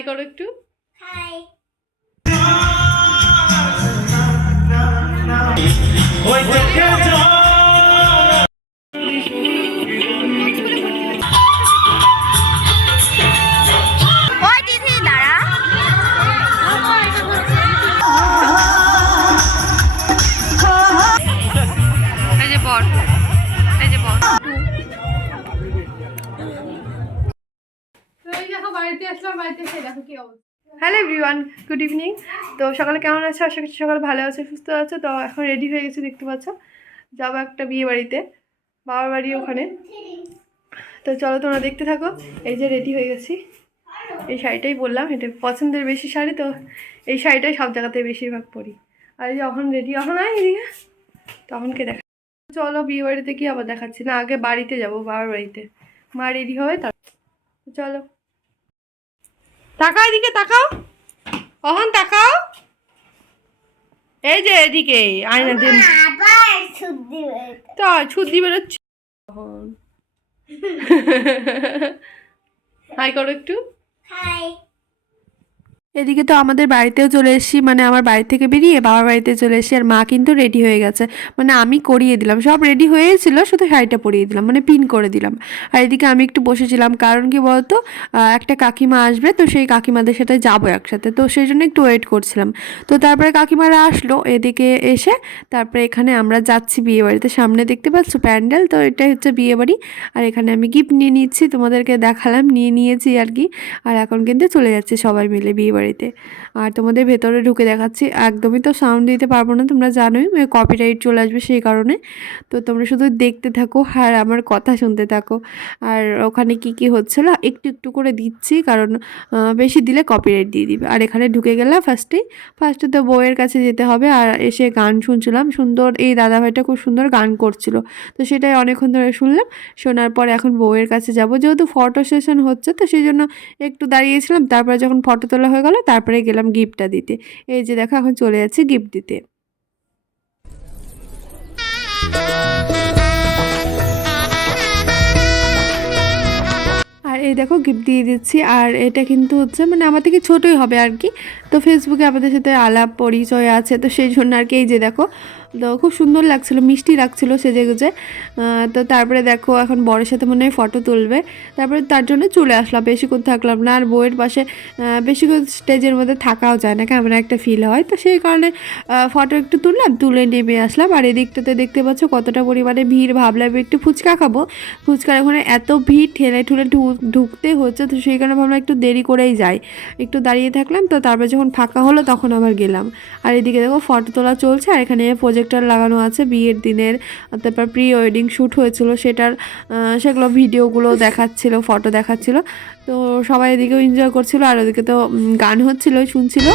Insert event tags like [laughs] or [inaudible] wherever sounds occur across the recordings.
High করো একটু high ওই দিদি দাঁড়া এই যে বর এই যে বর হ্যালো এভরিওয়ান গুড ইভিনিং তো সকালে কেমন আছো? আশা করছি সকাল ভালো আছে, সুস্থ আছে। তো এখন রেডি হয়ে গেছে, দেখতে পাচ্ছ। যাব একটা বিয়ে বাড়িতে, বাবার বাড়ি ওখানে। তো চলো তোমরা দেখতে থাকো, এই যে রেডি হয়ে গেছি। এই শাড়িটাই বললাম, এটা পছন্দের বেশি শাড়ি, তো এই শাড়িটাই সব জায়গাতে বেশিরভাগ পরি। আর এই যে যখন রেডি যখন আয় এদিকে। তখনকে দেখা। চলো বিয়ে বাড়িতে কি আবার দেখাচ্ছি, না, আগে বাড়িতে যাব, বাবার বাড়িতে। মা রেডি হবে, তার চলো। তাকাও এদিকে তাকাও। অহন তাকাও? এই যে এদিকে আয়না দিন তো ছুটি বেরোচ্ছে। কখন [laughs] হাই করো একটু। হাই। এদিকে তো আমাদের বাড়িতেও চলে এসেছি মানে আমার বাড়ি থেকে বেরিয়ে বাবার বাড়িতে চলে এসেছি আর মা কিন্তু রেডি হয়ে গেছে। মানে আমি করিয়ে দিলাম, সব রেডি হয়েছিল, শুধু শাড়িটা পরিয়ে দিলাম মানে পিন করে দিলাম। আর এদিকে আমি একটু বসেছিলাম, কারণ কি বলতো একটা কাকিমা আসবে, তো সেই কাকিমাদের সাথে যাব একসাথে, তো সেই জন্য একটু ওয়েট করছিলাম। তো তারপরে কাকিমারা আসলো, এদিকে এসে তারপরে এখানে আমরা যাচ্ছি বিয়ে বাড়িতে, সামনে দেখতে পাচ্ছ প্যান্ডেল, তো এটাই হচ্ছে বিয়ে বাড়ি। আর এখানে আমি গিফট নিয়ে নিচ্ছি, তোমাদেরকে দেখালাম, নিয়ে নিয়েছি আর কি। আর এখন কিন্তু চলে যাচ্ছে সবাই মিলে বিয়ে বাড়িতে। আর তোমাদের ভেতরে ঢুকে দেখাচ্ছি। একদমই তো সাউন্ড দিতে পারব না, তোমরা জানোই কপিরাইট চলে আসবে সেই কারণে। তো তোমরা শুধু দেখতে থাকো আর আমার কথা শুনতে থাকো। আর ওখানে কি কি হচ্ছিল, একটু একটু করে দিচ্ছি, কারণ বেশি দিলে কপিরাইট দিয়ে দিবে। আর এখানে ঢুকে গেলাম ফার্স্টেই ফার্স্টে তো বউয়ের কাছে যেতে হবে, আর এসে গান শুনছিলাম। সুন্দর, এই দাদাভাইটা খুব সুন্দর গান করছিল। তো সেটাই অনেকক্ষণ ধরে শুনলাম। শোনার পর এখন বউয়ের কাছে যাব। যেহেতু ফটো সেশন হচ্ছে, তো সেই জন্য একটু দাঁড়িয়েছিলাম। তারপরে যখন ফটো তোলা হয়ে গেল তারপরে গেলাম গিফটটা দিতে। এই যে দেখো, এখন চলে যাচ্ছে গিফট দিতে। আর এই দেখো, গিফট দিয়ে দিচ্ছি। আর এটা কিন্তু হচ্ছে মানে আমার থেকে ছোটোই হবে আর কি। তো ফেসবুকে আমাদের সাথে আলাপ পরিচয় আছে, তো সেই জন্য আর কি, এই যে দেখো তো খুব সুন্দর লাগছিল মিষ্টি লাগছিল সেজে গুজে। তো তারপরে দেখো এখন বরের সাথে মনে হয় ফটো তুলবে। তারপরে তার জন্য চলে আসলাম বেশিক্ষণ থাকলাম না। আর বইয়ের পাশে আহ, বেশিক্ষণ স্টেজের মধ্যে থাকাও যায় না কেমন একটা ফিল হয়। তো সেই কারণে ফটো একটু তুললাম তুলে নেমে আসলাম। আর এদিকটাতে দেখতে পাচ্ছ কতটা পরিমাণে ভিড় ভাবলাম একটু ফুচকা খাব। ফুচকার ওখানে এত ভিড় ঠেলে ঠুলে ঢুকতে হচ্ছে তো সেই কারণে ভাবলাম একটু দেরি করেই যাই। একটু দাঁড়িয়ে থাকলাম তো তারপরে যখন ফাঁকা হলো তখন আবার গেলাম। আর এদিকে দেখো ফটো তোলা চলছে আর এখানে প্রজেক্টর লাগানো আছে, বিয়ের দিনের, তারপর প্রি ওয়েডিং শ্যুট হয়েছিল সেটার সেগুলো ভিডিওগুলো দেখাচ্ছিল ফটো দেখাচ্ছিল। তো সবাই এদিকেও এনজয় করছিল আর ওদিকে তো গান হচ্ছিল, শুনছিল।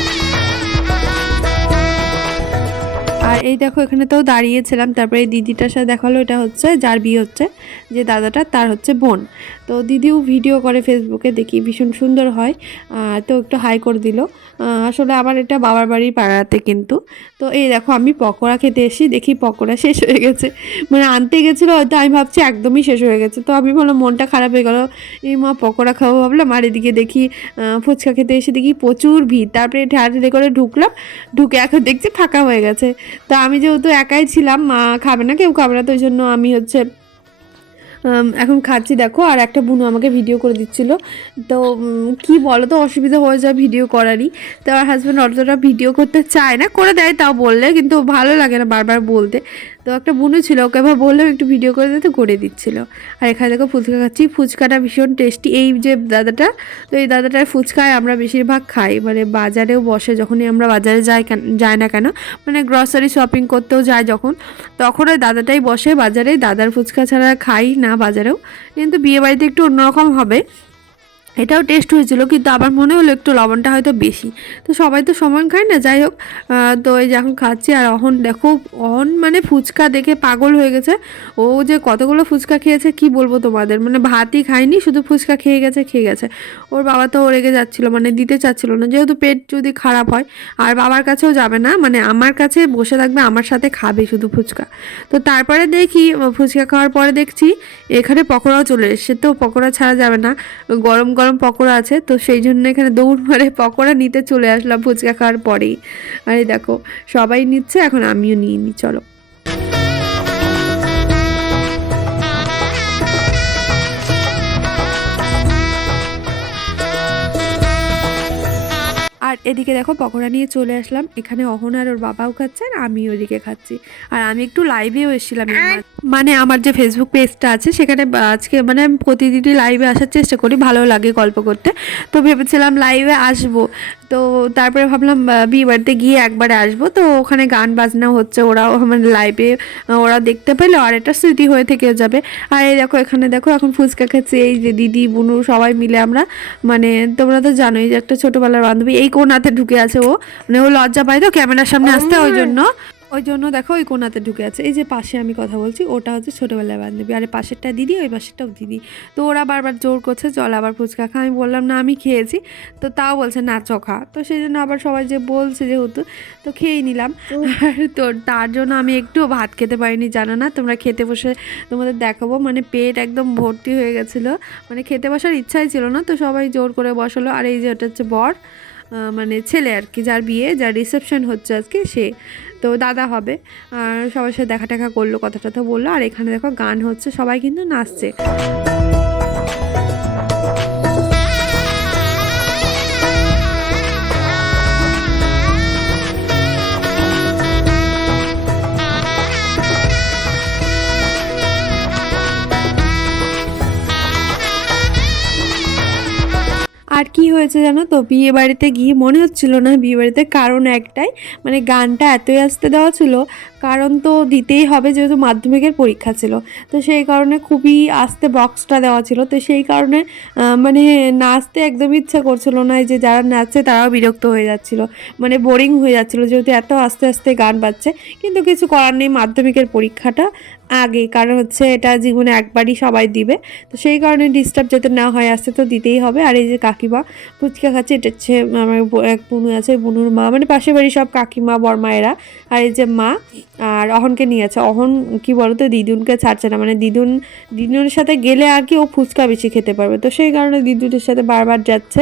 আর এই দেখো এখানে তো দাঁড়িয়েছিলাম, তারপরে এই দিদিটার সাথে দেখাল, এটা হচ্ছে যার বিয়ে হচ্ছে, যে দাদাটা, তার হচ্ছে বোন। তো দিদিও ভিডিও করে ফেসবুকে দেখি ভীষণ সুন্দর হয় তো একটু হাই করে দিল। আসলে আমার এটা বাবার বাড়ির পাড়াতে কিন্তু। তো এই দেখো, আমি পকোড়া খেতে এসি দেখি পকোড়া শেষ হয়ে গেছে। মানে আনতে গেছিল, হয়তো আমি ভাবছি একদমই শেষ হয়ে গেছে। তো আমি বললাম, মনটা খারাপ হয়ে গেল। এই মা, পকোড়া খাব ভাবলাম, আর এদিকে দেখি ফুচকা খেতে এসে দেখি প্রচুর ভিড়। তারপরে ঠেলে করে ঢুকলাম, ঢুকে এখন দেখছি ফাঁকা হয়ে গেছে। তো আমি যেহেতু একাই ছিলাম, মা খাবে না, কেউ খাবে না, তো ওই জন্য আমি হচ্ছে এখন খাচ্ছি, দেখো, আর একটা বুনু আমাকে ভিডিও করে দিচ্ছিল। তো কি বলো তো, অসুবিধা হয়ে যায় ভিডিও করারই। তো আমার হাজব্যান্ড অতটা ভিডিও করতে চায় না, করে দেয় তাও বললে, কিন্তু ভালো লাগে না বারবার বলতে। তো একটা বুনু ছিল, ওকে আবার বললাম একটু ভিডিও করে দিতে করে দিচ্ছিল। আর এখানে দেখো ফুচকা খাচ্ছি, ফুচকাটা ভীষণ টেস্টি এই যে দাদাটা, তো এই দাদাটার ফুচকায় আমরা বেশিরভাগ খাই। মানে বাজারেও বসে, যখনই আমরা বাজারে যাই যাই না কেন মানে গ্রসারি শপিং করতেও যাই যখন, তখন ওই দাদাটাই বসে। বাজারে দাদার ফুচকা ছাড়া খাই না বাজারেও। কিন্তু বিয়ে বাড়িতে একটু অন্যরকম হবে। এটাও টেস্ট হয়েছিল, কিন্তু আমার মনে হলো একটু লবণটা হয়তো বেশি। তো সবাই তো সমান খায় না, যাই হোক। তো এই যে এখন খাচ্ছি, আর অহন দেখো, অহন মানে ফুচকা দেখে পাগল হয়ে গেছে। ও যে কতগুলো ফুচকা খেয়েছে, কি বলব তোমাদের? মানে ভাতই খায়নি, শুধু ফুচকা খেয়ে গেছে খেয়ে গেছে। ওর বাবা তো রেগে যাচ্ছিল মানে দিতে চাচ্ছিল না। যেহেতু পেট যদি খারাপ হয়, আর বাবার কাছেও যাবে না মানে আমার কাছে বসে থাকবে, আমার সাথে খাবে শুধু ফুচকা। তো তারপরে দেখি ফুচকা খাওয়ার পরে দেখছি, এখানে পকোড়াও চলে এসছে। তো পকোড়া ছাড়া যাবে না। গরম গরম গরম পকোড়া আছে, তো সেই জন্য এখানে দৌড় মারে পকোড়া নিতে চলে আসলাম ফুচকা খাওয়ার পরেই। আরে দেখো, সবাই নিচ্ছে, এখন আমিও নিয়ে নিই চলো। এদিকে দেখো পকোড়া নিয়ে চলে আসলাম। এখানে অহন আর ওর বাবাও খাচ্ছে আর আমি ওদিকে খাচ্ছি। আর আমি একটু লাইভেও এসেছিলাম মানে আমার যে ফেসবুক পেজটা আছে সেখানে আজকে মানে আমি প্রতিদিনই লাইভে আসার চেষ্টা করি ভালো লাগে গল্প করতে। তো ভেবেছিলাম লাইভে আসব। তো তারপরে ভাবলাম আহ, বিয়ে বাড়িতে গিয়ে একবারে আসব। তো ওখানে গান বাজনা হচ্ছে ওরাও মানে লাইভে ওরা দেখতে পেল আর এটা স্মৃতি হয়ে থেকে যাবে। আর এই দেখো এখানে দেখো এখন ফুচকা খাচ্ছি এই যে দিদি বুনু সবাই মিলে আমরা। মানে তোমরা তো জানোই যে একটা ছোটোবেলার বান্ধবী এই কোনাতে ঢুকে আছে ও। মানে ও লজ্জা পায় তো ক্যামেরার সামনে আসতে ওই জন্য। ওই জন্য দেখো ওই কোনাতে ঢুকে আছে। এই যে পাশে আমি কথা বলছি ওটা হচ্ছে ছোটোবেলার বান্ধবী। আর পাশেরটা দিদি ওই পাশেরটাও দিদি। তো ওরা বারবার জোর করছে চল আবার ফুচকা খা। আমি বললাম না আমি খেয়েছি। তো তাও বলছে না চখা তো সেই জন্য আবার সবাই যে বলছে যেহেতু তো খেয়েই নিলাম। আর তো তার জন্য আমি একটুও ভাত খেতে পারিনি জানো না? তোমরা খেতে বসে তোমাদের দেখাবো। মানে পেট একদম ভর্তি হয়ে গেছিল। মানে খেতে বসার ইচ্ছাই ছিল না তো সবাই জোর করে বসালো। আর এই যে ওটা হচ্ছে বর। মানে ছেলে আর কি, যার বিয়ে, যার রিসেপশন হচ্ছে আজকে সে। তো দাদা হবে। আর সবার সাথে দেখা টেখা করল কথা টথা বলল। আর এখানে দেখো গান হচ্ছে, সবাই কিন্তু নাচছে। আর কি হয়েছে জানো তো? বিয়ে বাড়িতে গিয়ে মনে হচ্ছিল না, বিয়ে বাড়িতে কারণ একটাই। মানে গানটা এতই আসতে দেওয়া ছিল, কারণ তো দিতেই হবে যেহেতু মাধ্যমিকের পরীক্ষা ছিল। তো সেই কারণে খুবই আস্তে বক্সটা দেওয়া ছিল। তো সেই কারণে মানে নাচতে একদম ইচ্ছা করছিল না যে যারা নাচছে তারাও বিরক্ত হয়ে যাচ্ছিল। মানে বোরিং হয়ে যাচ্ছিল, যেহেতু এত আস্তে আস্তে গান বাজছে। কিন্তু কিছু করার নেই, মাধ্যমিকের পরীক্ষাটা আগে, কারণ হচ্ছে এটা জীবনে একবারই সবাই দিবে। তো সেই কারণে ডিস্টার্ব যাতে না হয়, আসতে, তো দিতেই হবে। আর এই যে কাকিমা ফুচকা খাচ্ছে, এটা হচ্ছে আমার এক বুনু আছে বুনুর মা। মানে পাশের বাড়ি সব কাকিমা বর্মায়েরা আর এই যে মা, আর অহনকে নিয়ে আছে। অহন, কি বলতো, দিদুনকে ছাড়ছে না। মানে দিদুন, দিদুনের সাথে গেলে আর কি ও ফুচকা বেশি খেতে পারবে। তো সেই কারণে দিদুনের সাথে বারবার যাচ্ছে।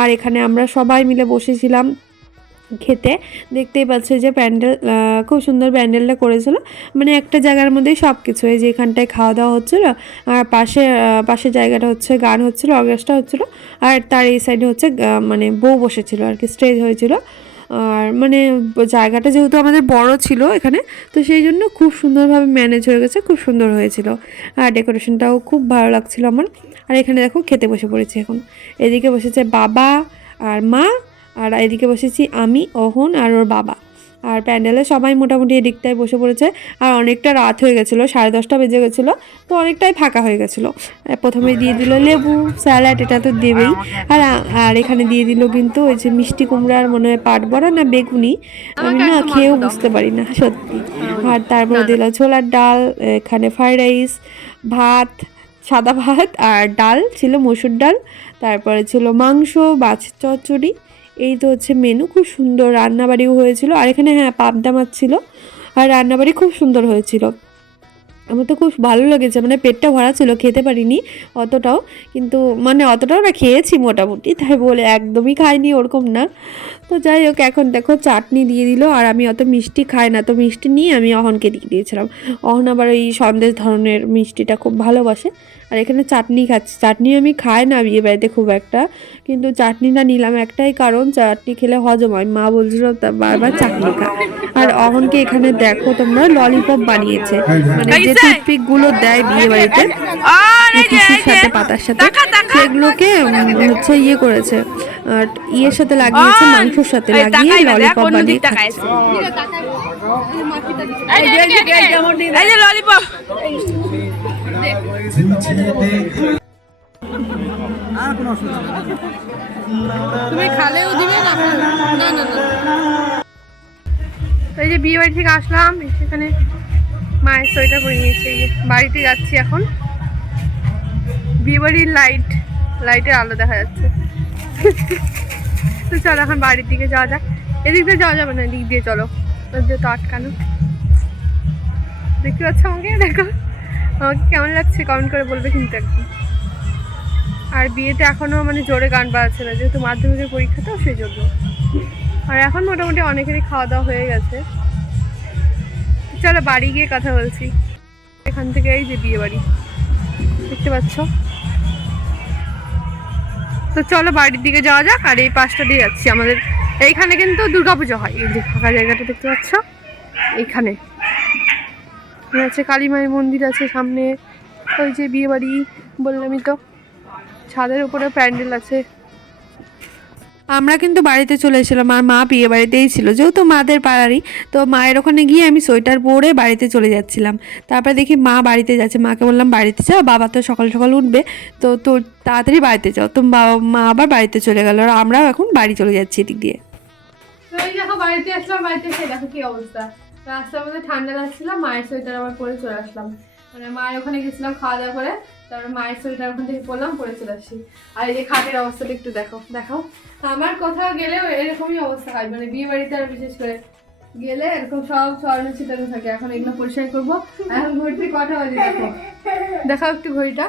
আর এখানে আমরা সবাই মিলে বসেছিলাম। খেতে। দেখতেই পাচ্ছে যে প্যান্ডেল খুব সুন্দর প্যান্ডেলটা করেছিল। মানে একটা জায়গার মধ্যেই সব কিছু এই যে এখানটায় খাওয়া দাওয়া হচ্ছিল, আর পাশে পাশের জায়গাটা হচ্ছে গান হচ্ছিল, অর্কেস্ট্রা হচ্ছিল, আর তার এই সাইডে হচ্ছে মানে বউ বসেছিল আর কি, স্টেজ হয়েছিল। আর মানে জায়গাটা যেহেতু আমাদের বড় ছিল এখানে, তো সেই জন্য খুব সুন্দরভাবে ম্যানেজ হয়ে গেছে, খুব সুন্দর হয়েছিল। আর ডেকোরেশনটাও খুব ভালো লাগছিল আমার। আর এখানে দেখো খেতে বসে পড়েছি এখন। এদিকে বসেছে বাবা আর মা আর এদিকে বসেছি আমি অহন আর ওর বাবা। আর প্যান্ডেলে সবাই মোটামুটি এদিকটায় বসে পড়েছে। আর অনেকটা রাত হয়ে গেছিল সাড়ে দশটা বেজে গেছিল তো অনেকটাই ফাঁকা হয়ে গেছিল। প্রথমে দিয়ে দিল লেবু স্যালাড এটা তো দেবেই। আর আর এখানে দিয়ে দিল কিন্তু ওই যে মিষ্টি কুমড়ার মনে হয় পাট বড়া না বেগুনি। আমি না খেয়েও বুঝতে পারি না সত্যি। আর তারপরে দিল ছোলার ডাল এখানে ফ্রাইড রাইস ভাত সাদা ভাত আর ডাল ছিল মসুর ডাল। তারপরে ছিল মাংস মাছের চচ্চড়ি। এই তো হচ্ছে মেনু খুব সুন্দর রান্নাবাড়িও হয়েছিল। আর এখানে হ্যাঁ পাবদা মাছ ছিল। আর রান্নাবাড়ি খুব সুন্দর হয়েছিল। আমার তো খুব ভালো লেগেছে মানে পেটটা ভরা ছিল খেতে পারিনি অতটাও কিন্তু মানে অতটাও না খেয়েছি মোটামুটি তাই বলে একদমই খাইনি ওরকম না। তো যাই হোক এখন দেখো চাটনি দিয়ে দিল আর আমি অত মিষ্টি খাই না তো মিষ্টি নিয়ে আমি অহনকে দিয়ে দিয়েছিলাম। অহন আবার এই সন্দেশ ধরনের মিষ্টিটা খুব ভালোবাসে আর এখানে চাটনি খাচ্ছি চাটনি আমি খাই না বিয়ে বাড়িতে খুব একটা কিন্তু চাটনিটা নিলাম একটাই কারণ চাটনি খেলে হজম হয়। মা বলছিল বারবার চাটনি খা। আর অহনকে এখানে দেখো তোমরা ললিপপ বানিয়েছে মানে যে টুথপিকগুলো দেয় বিয়ে বাড়িতে টিসির সাথে পাতার সাথে সেগুলোকে হচ্ছে ইয়ে করেছে আর ইয়ের সাথে লাগিয়েছে মাংসর সাথে লাগিয়ে ললিপপ বানিয়ে খাচ্ছে। এই যে ললিপপ তুমি খালেও দিবে না না না না এই যে বিয়ে বাড়ি থেকে আসলাম সেখানে মায়ের সোয়েটার পরে নিয়েছি। বাড়িতে যাচ্ছি এখন। বিয়ে বাড়ির লাইট লাইটের আলো দেখা যাচ্ছে। তো চলো এখন বাড়ির দিকে যাওয়া যাক। এদিক দিয়ে যাওয়া যাবে না, এদিক দিয়ে চলো। ওর তো আটকানো। দেখতে পাচ্ছ আমাকে? দেখো। আমাকে কেমন লাগছে কমেন্ট করে বলবে কিন্তু একদম। আর বিয়েতে এখনও মানে জোরে গান বাজছে না। যেহেতু মাধ্যমিকের পরীক্ষা তো, সেই জন্য। আর এখন মোটামুটি অনেকেরই খাওয়া দাওয়া হয়ে গেছে। চলো বাড়ি গিয়ে কথা বলছি। এখান থেকে এই যে বিয়ে বাড়ি। দেখতে পাচ্ছ? তো চলো বাড়ির দিকে যাওয়া যাক, আর এই পাশটা দিয়ে যাচ্ছি আমাদের। এইখানে কিন্তু দুর্গাপুজো হয়। এই যে ফাঁকা জায়গাটা দেখতে পাচ্ছ? এইখানে। আছে কালী মায়ের মন্দির আছে সামনে। ওই যে বিয়ে বাড়ি বললামই তো। ছাদের উপরে প্যান্ডেল আছে। আমরা কিন্তু বাড়িতে চলে এসেছিলাম, আর মা বিয়ে বাড়িতেই ছিল। যেহেতু মাদের পাড়ারই, তো মায়ের ওখানে গিয়ে আমি সোয়েটার পরে বাড়িতে চলে যাচ্ছিলাম। তারপরে দেখি মা বাড়িতে যাচ্ছে, মাকে বললাম, বাড়িতে যাও, বাবা তো সকাল সকাল উঠবে, তো তোর তাড়াতাড়ি বাড়িতে যাও। তো বাবা, মা আবার বাড়িতে চলে গেল, আর আমরাও এখন বাড়ি চলে যাচ্ছি এদিক দিয়ে। অবস্থা। রাস্তার মধ্যে ঠান্ডা লাগছিলাম মায়ের সোয়েটার আবার পরে চলে আসলাম। মানে মায়ের ওখানে গেছিলাম খাওয়া দাওয়া করে। তারপর মায়ের সোয়েটার ওখান থেকে পরলাম পরে চলে আসছি আর এই যে খাটের অবস্থাটা একটু দেখো দেখো আমার কোথাও গেলেও এরকমই অবস্থা হয় মানে বিয়ে বাড়িতে আর বিশেষ করে গেলে এরকম সব ছড়ানো ছিটানো থাকে। এখন এগুলো পরিষ্কার করব। এখন ঘড়িতে কটা বাজে দেখো? দেখাও একটু ঘড়িটা।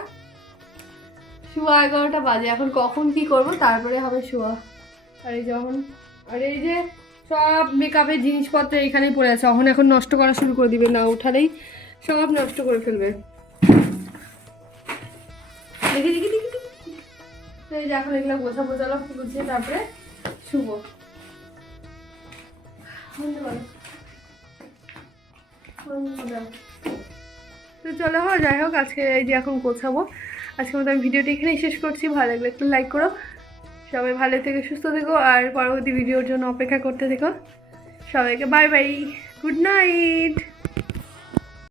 শুয়া এগারোটা বাজে, এখন কখন কি করব? তারপরে হবে শুয়া। আর এই যখন আর এই যে সব মেকআপের জিনিসপত্র এখানেই পড়ে আছে। এখন এখন নষ্ট করা শুরু করে দিবে, না উঠালেই সব নষ্ট করে ফেলবে। দেখি দেখি দেখি এই যে এখন এগুলো গোছা গোছালো গুছিয়ে তারপরে শুভ তো চলো হ্যাঁ যাই হোক, আজকে এই যে এখন গোছাবো। আজকে মতো আমি ভিডিওটি এখানেই শেষ করছি। ভালো লাগলে একটু লাইক করো। সবাই ভালো থেকে, সুস্থ থেকো, আর পরবর্তী ভিডিওর জন্য অপেক্ষা করতে থেকো। সবাইকে বাই বাই গুড নাইট